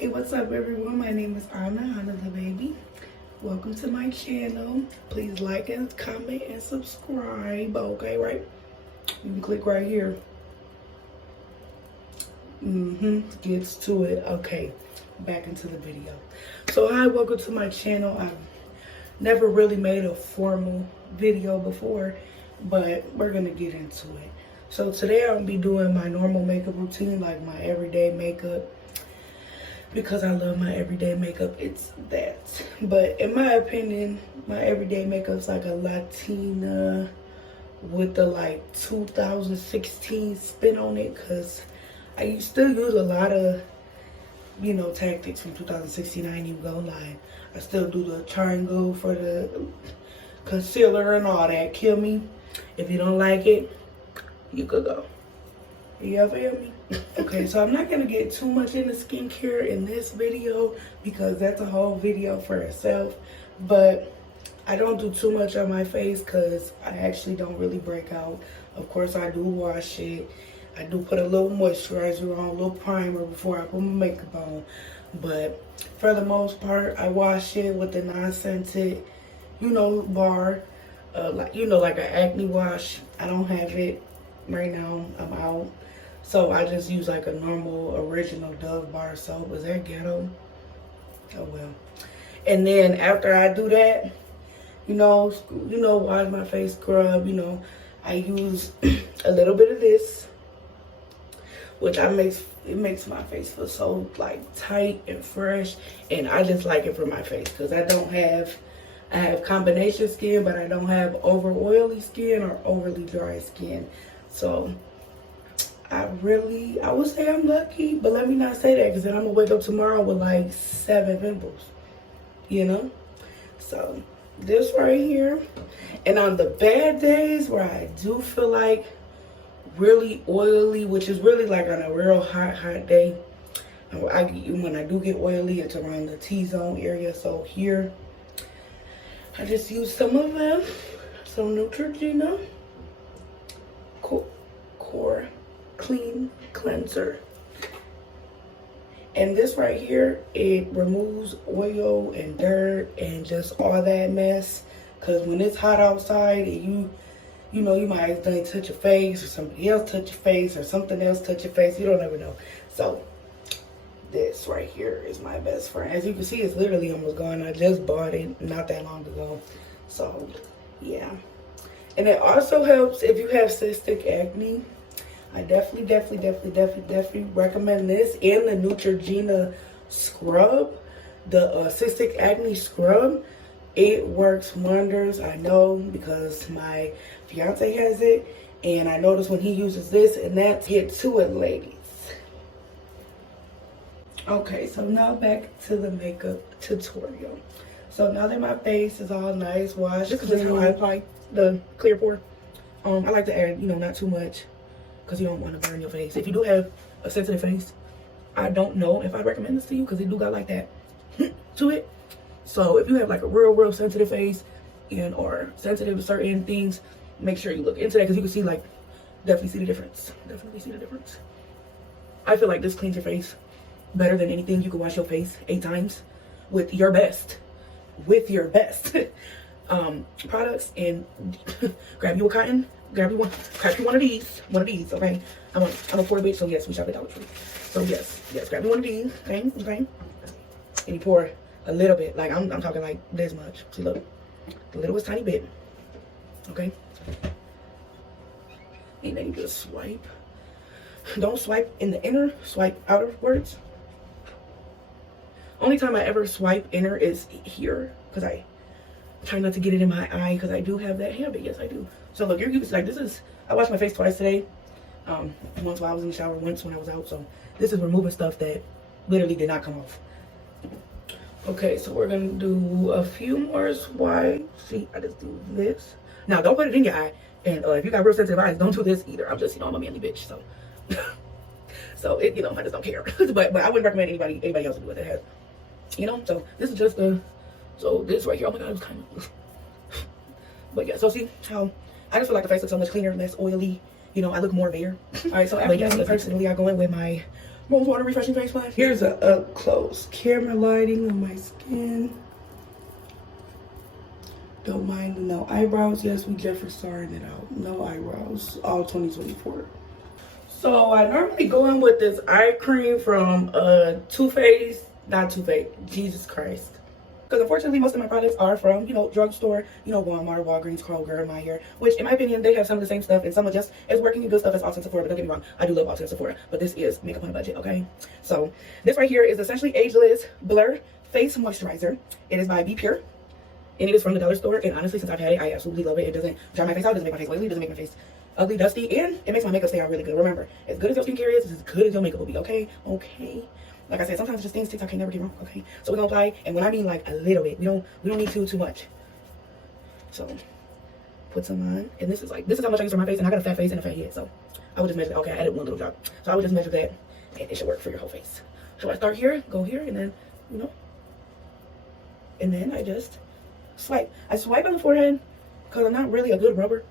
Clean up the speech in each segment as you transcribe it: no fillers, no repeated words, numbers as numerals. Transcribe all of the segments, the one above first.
Hey, what's up everyone? My name is Anna the baby. Welcome to my channel. Please like and comment and subscribe. Okay, right? You can click right here. Gets to it. Okay, back into the video. So hi, welcome to my channel. I've never really made a formal video before, but we're gonna get into it. So today I'm gonna be doing my normal makeup routine, like my everyday makeup, because I love my everyday makeup. It's that. But in my opinion, my everyday makeup's like a Latina with the like 2016 spin on it, because I still use a lot of, you know, tactics from 2016. I ain't even gonna lie. I still do the triangle for the concealer and all that. Kill me. If you don't like it, you could go. You feel me? Okay, so I'm not gonna get too much into skincare in this video because that's a whole video for itself. But I don't do too much on my face because I actually don't really break out. Of course, I do wash it. I do put a little moisturizer on, a little primer before I put my makeup on. But for the most part, I wash it with the non-scented, you know, bar. Like an acne wash. I don't have it right now. I'm out. So I just use like a normal original Dove bar soap. Is that ghetto? Oh well. And then after I do that, you know, wash my face, scrub, I use a little bit of this, which it makes my face feel so like tight and fresh, and I just like it for my face because I have combination skin, but I don't have over oily skin or overly dry skin. So I would say I'm lucky, but let me not say that because then I'm gonna wake up tomorrow with like 7 pimples, So this right here, and on the bad days where I do feel like really oily, which is really like on a real hot day, when I do get oily, it's around the T-zone area. So here, I just use some of them, some Neutrogena Core Clean Cleanser. And this right here, it removes oil and dirt and just all that mess. Because when it's hot outside and you might accidentally touch your face, or somebody else touch your face, or something else touch your face. You don't ever know. So this right here is my best friend. As you can see, it's literally almost gone. I just bought it not that long ago. So yeah. And it also helps if you have cystic acne. I definitely recommend this and the Neutrogena scrub, the cystic acne scrub. It works wonders. I know because my fiance has it, and I noticed when he uses this, and that's get to it, ladies. Okay, so now back to the makeup tutorial. So now that my face is all nice, washed, this is how I apply the clear pore. I like to add, not too much, because you don't want to burn your face. If you do have a sensitive face, I don't know if I recommend this to you because it do got like that to it. So if you have like a real sensitive face or sensitive to certain things, make sure you look into that because you can see definitely see the difference. I feel like this cleans your face better than anything. You can wash your face 8 times with your best products, and grab you a cotton. Grab you one of these, okay? I'm a poor bitch, so yes, we shop at Dollar Tree. So yes, grab you one of these, okay? And you pour a little bit, like I'm talking like this much. See, look, the littlest tiny bit, okay? And then you just swipe. Don't swipe in the inner, swipe outerwards. Only time I ever swipe inner is here, because I try not to get it in my eye because I do have that habit. Yes, I do. So look, I washed my face twice today. Once while I was in the shower, once when I was out. So this is removing stuff that literally did not come off. Okay, so we're gonna do a few more swipes. See, I just do this. Now don't put it in your eye. And if you got real sensitive eyes, don't do this either. I'm just, I'm a manly bitch, so so it, I just don't care. but I wouldn't recommend anybody else to do what that has. So this is just so this right here, oh my god, it's kind of but yeah, so see how I just feel like the face looks so much cleaner, less oily. I look more bare. All right, so after that, personally, I go in with my Rose Water Refreshing Face Mask. Here's a up close camera lighting on my skin. Don't mind the no eyebrows. Yes, we just for starting it out. No eyebrows. All 2024. So I normally go in with this eye cream from Too Faced. Not Too Faced. Jesus Christ. Because unfortunately, most of my products are from, you know, drugstore, you know, Walmart, Walgreens, Kroger, Meijer, which in my opinion, they have some of the same stuff and some of just as working and good stuff as Ulta and Sephora. But don't get me wrong, I do love Ulta and Sephora, but this is makeup on a budget, okay? So this right here is essentially Ageless Blur Face Moisturizer. It is by Be Pure, and it is from the dollar store. And honestly, since I've had it, I absolutely love it. It doesn't dry my face out, it doesn't make my face oily, it doesn't make my face ugly, dusty, and it makes my makeup stay on really good. Remember, as good as your skincare is, it's as good as your makeup will be, okay? Okay. Like I said, sometimes it's just things TikTok can never get wrong, okay? So we're gonna apply, and when I mean like a little bit, we don't need too much. So put some on, and this is how much I use for my face, and I got a fat face and a fat head, so I would just measure. Okay, I added one little drop, so I would just measure that, and it should work for your whole face. So I start here, go here, and then and then I just swipe. I swipe on the forehead because I'm not really a good rubber,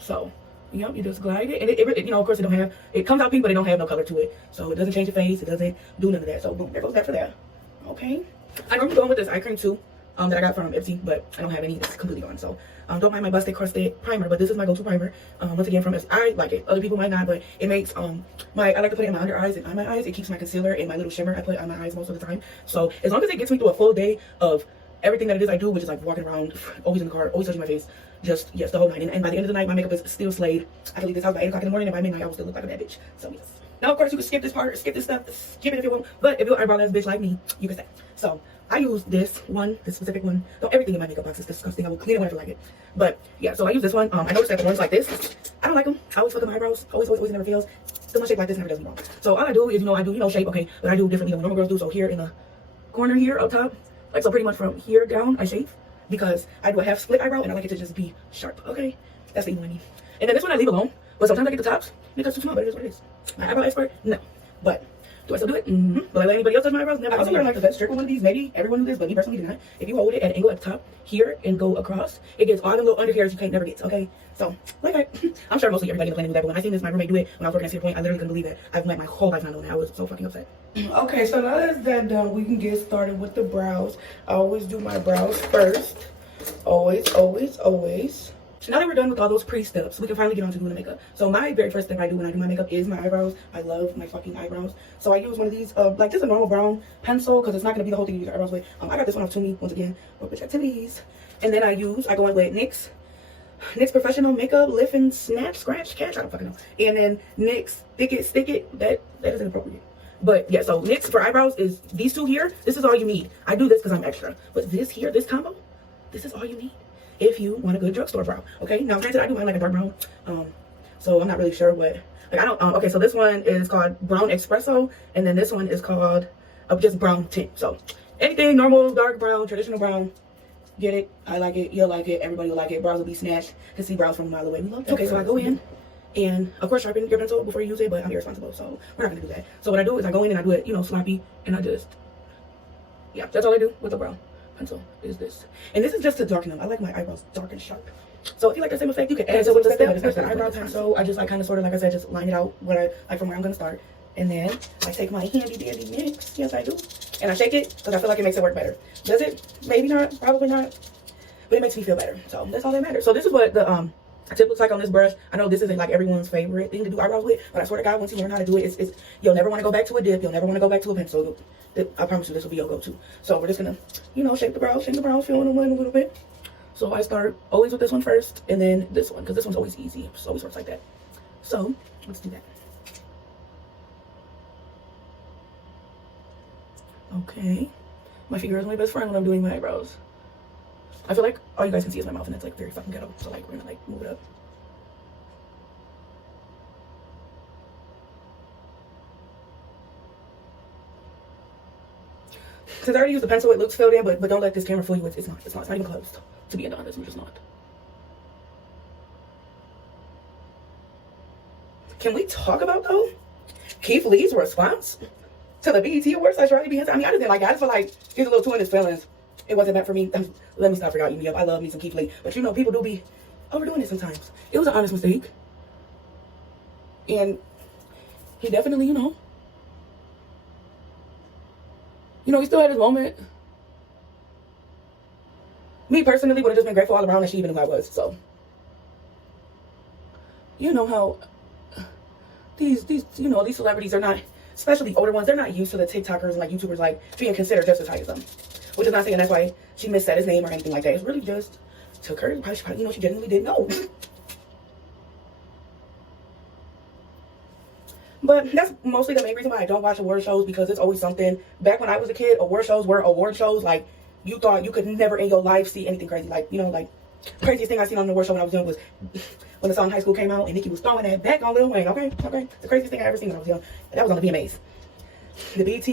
so. Yep, you just glide it, and it of course it comes out pink, but it don't have no color to it, so it doesn't change your face, it doesn't do none of that. So boom, there goes that for that. Okay, I normally go in with this eye cream too, that I got from Ipsy, but I don't have any. It's completely gone, so don't mind my busted crusted primer, but this is my go-to primer. Once again from Ipsy. I like it. Other people might not, but it makes I like to put it in my under eyes and on my eyes. It keeps my concealer and my little shimmer I put on my eyes most of the time. So as long as it gets me through a full day of everything that it is I do, which is like walking around, always in the car, always touching my face, just yes, the whole night. And by the end of the night, my makeup is still slayed. I can leave this house by 8 o'clock in the morning, and by midnight, I will still look like a bad bitch. So yes. Now, of course, you can skip this part, skip this stuff, skip it if you want. But if you're an eyebrow-less bitch like me, you can stay. So I use this specific one. Though everything in my makeup box is disgusting. I will clean it when I feel like it. But yeah, so I use this one. I noticed that the ones like this, I don't like them. I always fuck up my eyebrows. Always, it never fails. Still, my shape like this never does me wrong. So all I do is, I do shape, okay, but I do differently than what normal girls do. So here in the corner here up top, like so pretty much from here down, I shape. Because I do a half split eyebrow and I like it to just be sharp, okay? That's the one I need. And then this one I leave alone, but sometimes I get the tops because it's too small, but it is what it is. My eyebrow expert? No. But do I still do it? Mm-hmm. Will I let anybody else touch my eyebrows? Never. I also learned like the best trick with one of these. Maybe everyone do this, but me personally do not. If you hold it at an angle at the top here and go across, it gets all the little under hairs you can't never get, okay? So, I'm sure mostly everybody in the planet knew that, but when I seen this, my roommate do it when I was working at Cedar Point, I literally couldn't believe it. I've met my whole life not knowing that. I was so fucking upset. Okay, so now that's that done, we can get started with the brows. I always do my brows first. Always. So now that we're done with all those pre-steps, we can finally get on to doing the makeup. So my very first step I do when I do my makeup is my eyebrows. I love my fucking eyebrows. So I use one of these, like just a normal brown pencil, because it's not going to be the whole thing you use your eyebrows with. I got this one off Tumi, once again, for bitch activities. And then I go in with NYX Professional Makeup Lift and Scratch, Catch, I don't fucking know. And then NYX Stick It, that is inappropriate. But yeah, so NYX for eyebrows is these two here. This is all you need. I do this because I'm extra. But this here, this combo, this is all you need if you want a good drugstore brow. Okay, now granted, I do mine like a dark brown. So I'm not really sure what, like I don't, okay, so this one is called Brown Espresso, and then this one is called just Brown Tint. So anything normal, dark brown, traditional brown, get it. I like it, you'll like it, everybody will like it. Brows will be snatched. Can see brows from a mile away. We love that. Okay, so I go in, and of course sharpen your pencil before you use it, but I'm irresponsible, so we're not gonna do that. So what I do is I go in and I do it, sloppy, and I just, yeah, that's all I do with the brow pencil is this. And this is just to darken them. I like my eyebrows dark and sharp. So if you like the same effect, you can add. So with the step, with the eyebrow pencil, I just like kind of sort of, like I said, just line it out from where I'm gonna start. And then I take my handy dandy NYX, yes I do, and I shake it because I feel like it makes it work better. Does it? Maybe not, probably not, but it makes me feel better. So that's all that matters. So this is what the tip looks like on this brush. I know this isn't like everyone's favorite thing to do eyebrows with, but I swear to God, once you learn how to do it, it's you'll never want to go back to a dip. You'll never want to go back to a pencil. I promise you, this will be your go-to. So we're just gonna, shape the brows, feeling them in a little bit. So I start always with this one first, and then this one, because this one's always easy. It just always works like that. So let's do that. Okay, my finger is my best friend when I'm doing my eyebrows. I feel like all you guys can see is my mouth, and that's like very fucking ghetto. So like we're gonna like move it up. Since I already used the pencil, it looks filled in, but don't let this camera fool you. It's not even close to being done. It's just not. Can we talk about though Keith Lee's response to the BET Awards? I just didn't like it. I just feel like he's a little too in his feelings. It wasn't meant for me. Let me stop for y'all eating me up. I love me some Keith Lee, but people do be overdoing it sometimes. It was an honest mistake, and he definitely, you know, he still had his moment. Me personally would have just been grateful all around that she even knew who I was. So, you know how these celebrities are not, especially older ones, they're not used to the TikTokers and like YouTubers like being considered just as high as them. Which is not saying that's why she missaid his name or anything like that. It's really just took her. Probably, you know, she genuinely didn't know. But that's mostly the main reason why I don't watch award shows, because it's always something. Back when I was a kid, award shows were award shows. Like, you thought you could never in your life see anything crazy. Like, you know, like, craziest thing I seen on the award show when I was young was when the song High School came out and Nicki was throwing that back on Lil Wayne. Okay. The craziest thing I ever seen when I was young. That was on the VMAs. The BET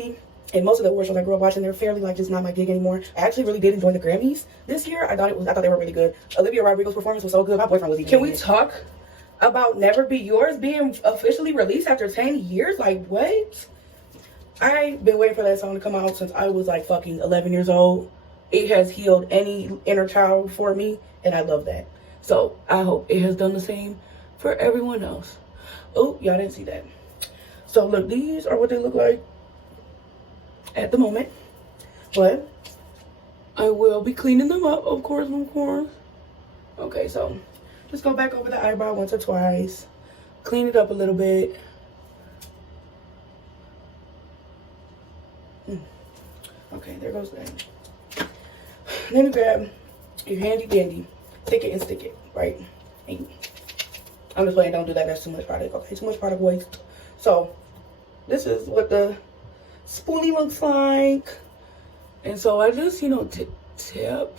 and most of the award shows I grew up watching, they're fairly like just not my gig anymore. I actually really did enjoy the Grammys this year. I thought they were really good. Olivia Rodrigo's performance was so good. My boyfriend was even. Can we talk about Never Be Yours being officially released after 10 years? Like, what? I've been waiting for that song to come out since I was like fucking 11 years old. It has healed any inner child for me, and I love that. So I hope it has done the same for everyone else. Oh, y'all didn't see that. So look, these are what they look like at the moment, but I will be cleaning them up, of course. Okay, so just go back over the eyebrow once or twice, clean it up a little bit. Okay, there goes that. Then you grab your handy dandy, take it and stick it, right? And I'm just playing, don't do that, that's too much product. Okay, too much product waste. So this is what the spoolie looks like. And so I just, you know, tip.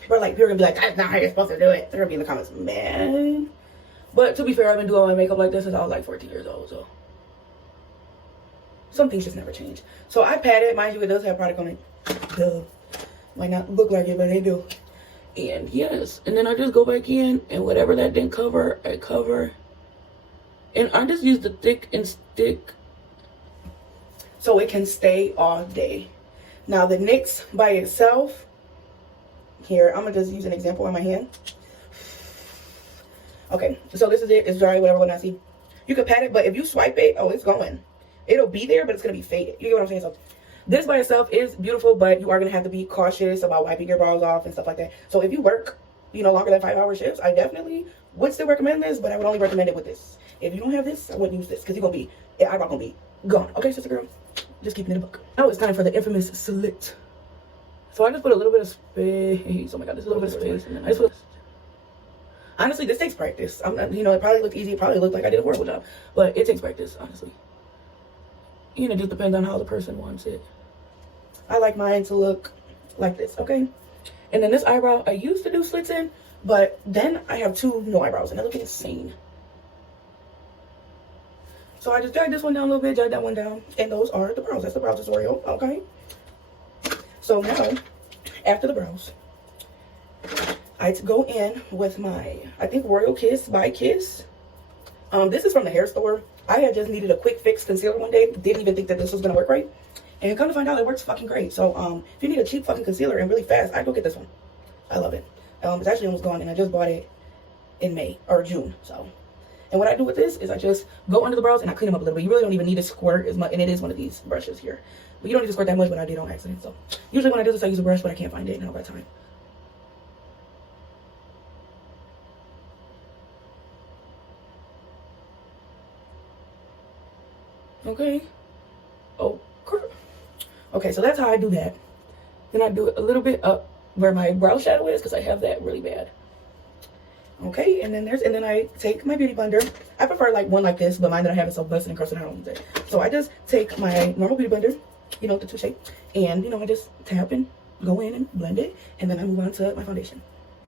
People are gonna be like, that's not how you're supposed to do it. They're gonna be in the comments, man. But to be fair, I've been doing my makeup like this since I was like 14 years old, so some things just never change. So I pat it, mind you, it does have product on it. Duh. Might not look like it, but they do. And yes, and then I just go back in, and whatever that didn't cover, I cover. And I just use the thick and stick so it can stay all day. Now the NYX by itself, here, I'm gonna just use an example on my hand. Okay, so this is it. It's dry, whatever, when I see. You can pat it, but if you swipe it, oh, it's going. It'll be there, but it's gonna be faded. You get what I'm saying? So this by itself is beautiful, but you are gonna have to be cautious about wiping your brows off and stuff like that. So if you work, you know, longer than 5-hour shifts, I definitely would still recommend this, but I would only recommend it with this. If you don't have this, I wouldn't use this, because your eyebrow gonna be gone. Okay, sister girl, just keeping it in the book. Now it's time for the infamous slit. So I just put a little bit of space. Oh my god, there's a little bit of space, and then I just put. Honestly, this takes practice. I'm not, you know, it probably looked easy. It probably looked like I did a horrible job, but it takes practice, honestly. You know, it just depends on how the person wants it. I like mine to look like this, okay? And then this eyebrow, I used to do slits in, but then I have 2 no eyebrows, and they look insane. So I just drag this one down a little bit, drag that one down, and those are the brows. That's the brow tutorial, okay? So now, after the brows, I go in with my, I think, Royal Kiss by Kiss. This is from the hair store. I had just needed a quick fix concealer one day. Didn't even think that this was going to work right. And come to find out, it works fucking great. So if you need a cheap fucking concealer and really fast, I'd go get this one. I love it. It's actually almost gone, and I just bought it in May or June. So, and what I do with this is I just go under the brows and I clean them up a little bit. You really don't even need to squirt as much, and it is one of these brushes here. But you don't need to squirt that much, but I did on accident. So usually when I do this, I use a brush, but I can't find it, and I don't got time. Okay. Oh, crap. Okay, so that's how I do that. Then I do it a little bit up where my brow shadow is, because I have that really bad. Okay, and then I take my beauty blender. I prefer like one like this, but mine that I have is so busted and crusted, I don't use it. So I just take my normal beauty blender, you know, the 2 shape, and you know, I just tap and go in and blend it, and then I move on to my foundation.